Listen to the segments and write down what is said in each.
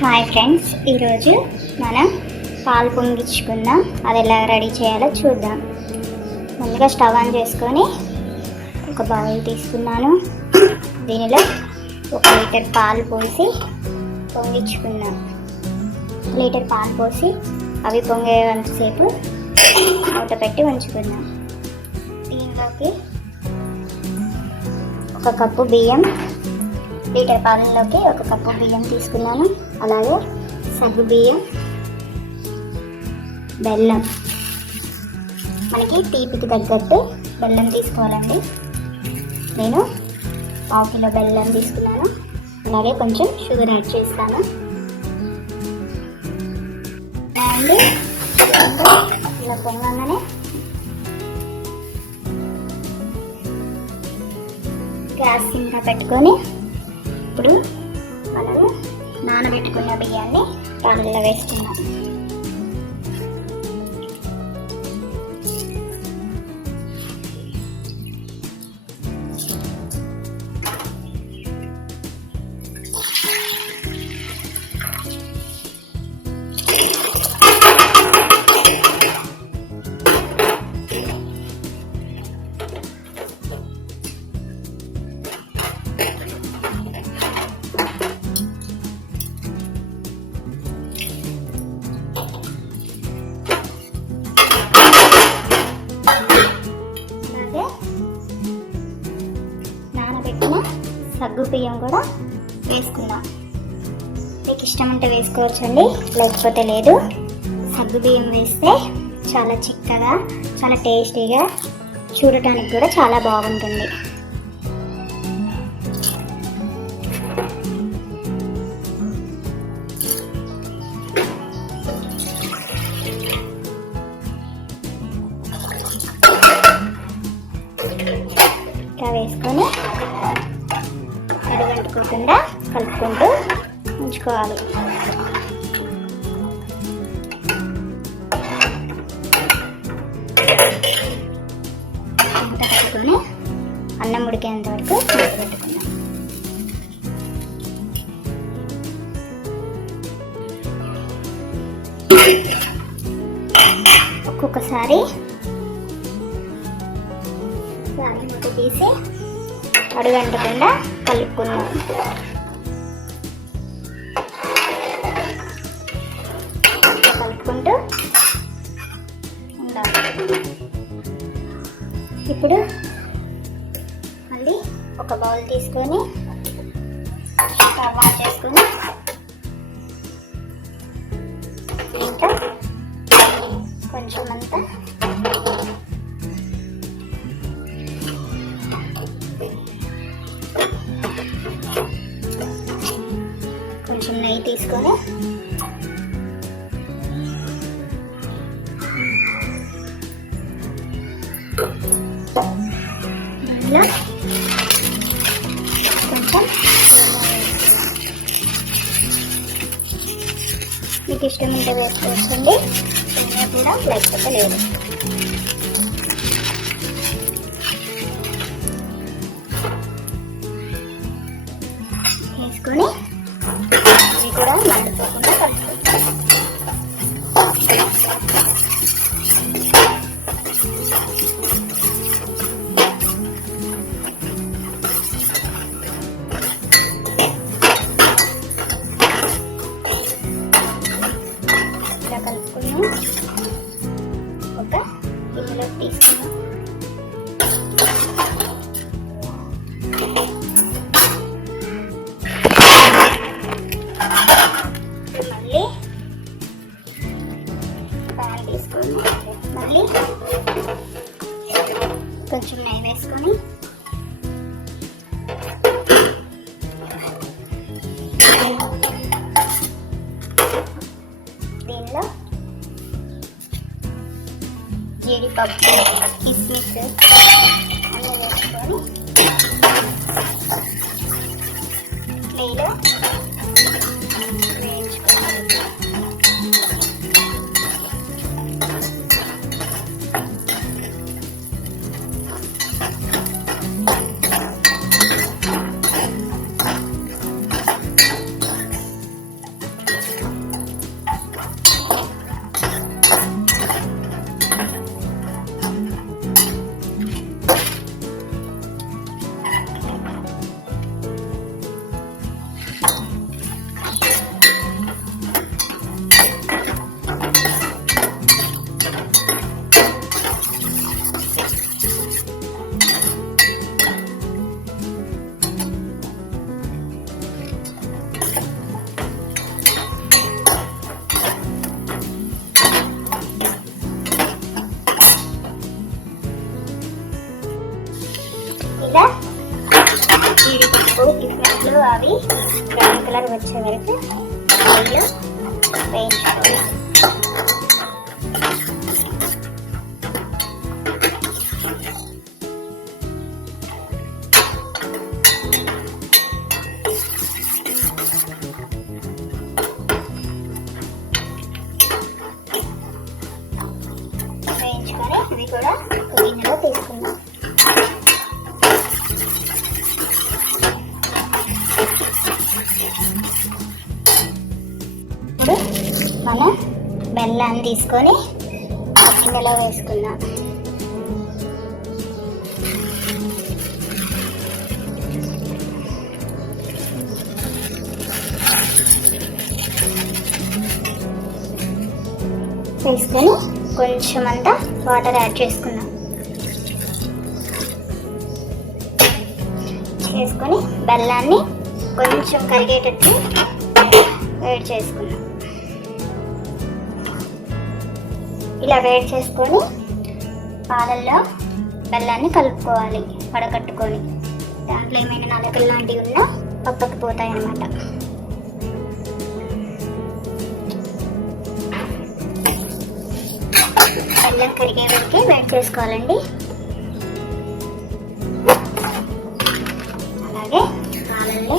Hi friends ఈరోజు మనం పాలు పొంగించుకుందాం. అది ఎలా రెడీ చేయాలో చూద్దాం. ముందుగా స్టవ్ ఆన్ చేసుకొని ఒక బౌల్ తీసుకున్నాను. దీనిలో ఒక లీటర్ పాలు పోసి పొంగించుకుందాం. లీటర్ పాలు పోసి అవి పొంగేంతసేపు మూత పెట్టి ఉంచుకుందాం. దీనిలోకి ఒక కప్పు బియ్యం లీటర్ పాలల్లోకి ఒక కప్పు బియ్యం తీసుకున్నాను. అలాగే సగ్గు బియ్యం బెల్లం. మనకి తీపికి తగ్గట్టు బెల్లం తీసుకోవాలండి. నేను పావు కిలో బెల్లం తీసుకున్నాను. అలాగే కొంచెం షుగర్ యాడ్ చేస్తాను. అండి ఇలా పొంగంగానే గ్యాస్ ఇంకా పెట్టుకొని ఇప్పుడు నానబెట్టుకున్న బియ్యాన్ని పాలల్లో వేసుకున్నాం సగ్గు బియ్యం కూడా వేసుకుందాం. మీకు ఇష్టం ఉంటే వేసుకోవచ్చండి లేకపోతే లేదు. సగ్గు బియ్యం వేస్తే చాలా చిక్కగా చాలా టేస్టీగా చూడటానికి కూడా చాలా బాగుంటుంది. ఇట్లా వేసుకొని కలుపుకుంటూ ఉంచుకోవాలి. అన్నం ఉడికేంత వరకు పెట్టుకుందాం. ఒక్కొక్కసారి దాన్ని తీసి అడుగంటకుండా కలుపుకున్నాం కలుపుకుంటూ ఉండాలి ఇప్పుడు మళ్ళీ ఒక బౌల్ తీసుకొని దానిలో కొంచెం. మీకు ఇష్టం ఉంటే వేసుకోవచ్చండి. కూడా లేకపోతే లేదు. వేసుకొని ఇవి కూడా మండిపోకుండా కలుపుకుంటాం. Bye. कप इसमें से Mm-hmm. Thank you. బెల్లాన్ని తీసుకొని గిన్నెలో వేసుకుందాం. వేసుకొని కొంచెం అంతా వాటర్ యాడ్ చేసుకుందాం. చేసుకొని బెల్లాన్ని కొంచెం కరిగేటట్టు వేడి చేసుకుందాం. ఇలా వేడి చేసుకొని పాలల్లో బెల్లాన్ని కలుపుకోవాలి వడకట్టుకొని. దాంట్లో ఏమైనా నలకలు లాంటివి ఉన్నా పక్కకు పోతాయి అన్నమాట బెల్లం కరిగే వరకు వేడి చేసుకోవాలండి. అలాగే పాలల్లో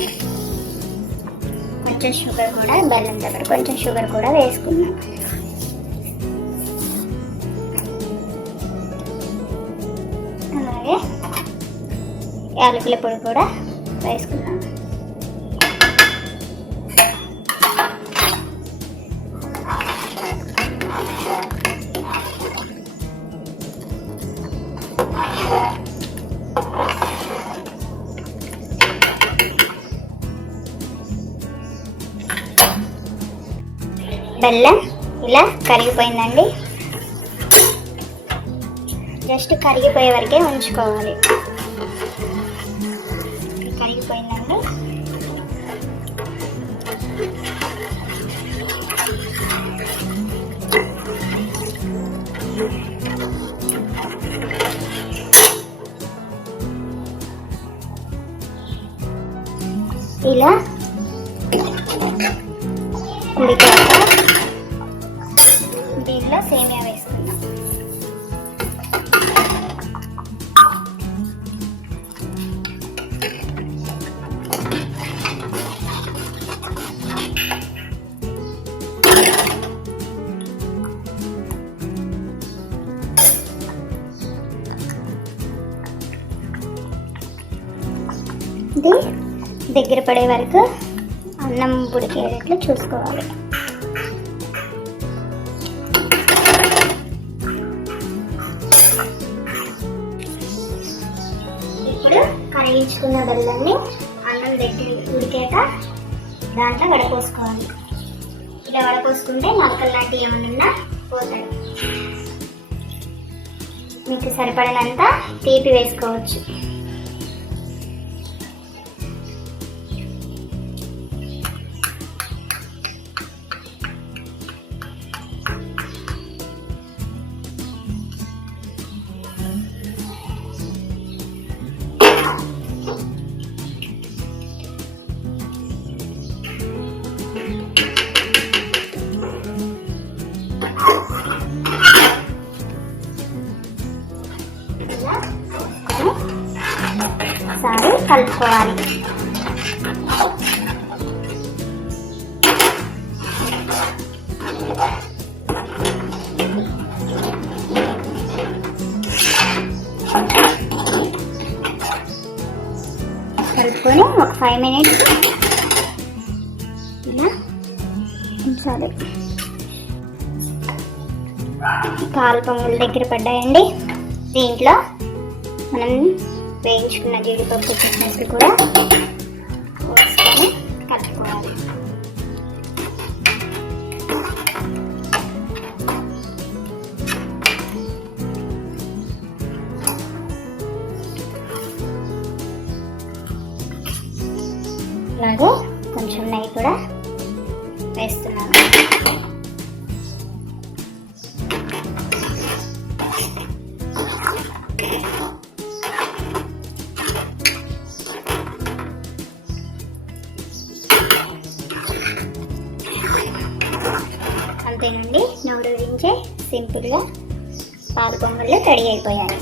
కొంచెం షుగర్ కూడా బెల్లం దగ్గర కొంచెం షుగర్ కూడా వేసుకున్నాం యాలకుల పొడి కూడా వేసుకున్నాం బెల్లం ఇలా కరిగిపోయిందండి. జస్ట్ కరిగిపోయే వరకే ఉంచుకోవాలి. ఇలా ఉడికాక దీనిలో సేమియా వేసుకుందాం ఇది దగ్గర పడే వరకు అన్నం ఉడికేటట్లు చూసుకోవాలి. ఇప్పుడు కరిగించుకున్న బెల్లాన్ని అన్నం దగ్గర ఉడికాక దాంట్లో వడపోసుకోవాలి. ఇలా వడపోసుకుంటే మొలకలు లాంటివి ఏమన్నా పోతాడు మీకు సరిపడినంత తీపి వేసుకోవచ్చు. కలుపుకోవాలి కలుపుకొని ఒక ఫైవ్ మినిట్స్ ఇలా ఉంచాలి. పాలు దగ్గర పడ్డాయండి. దీంట్లో మనం వేయించుకున్న జీడిపప్పు కిస్మిస్ కూడా సింపుల్గా పాలు పొంగళ్ళు రెడీ అయిపోయాయి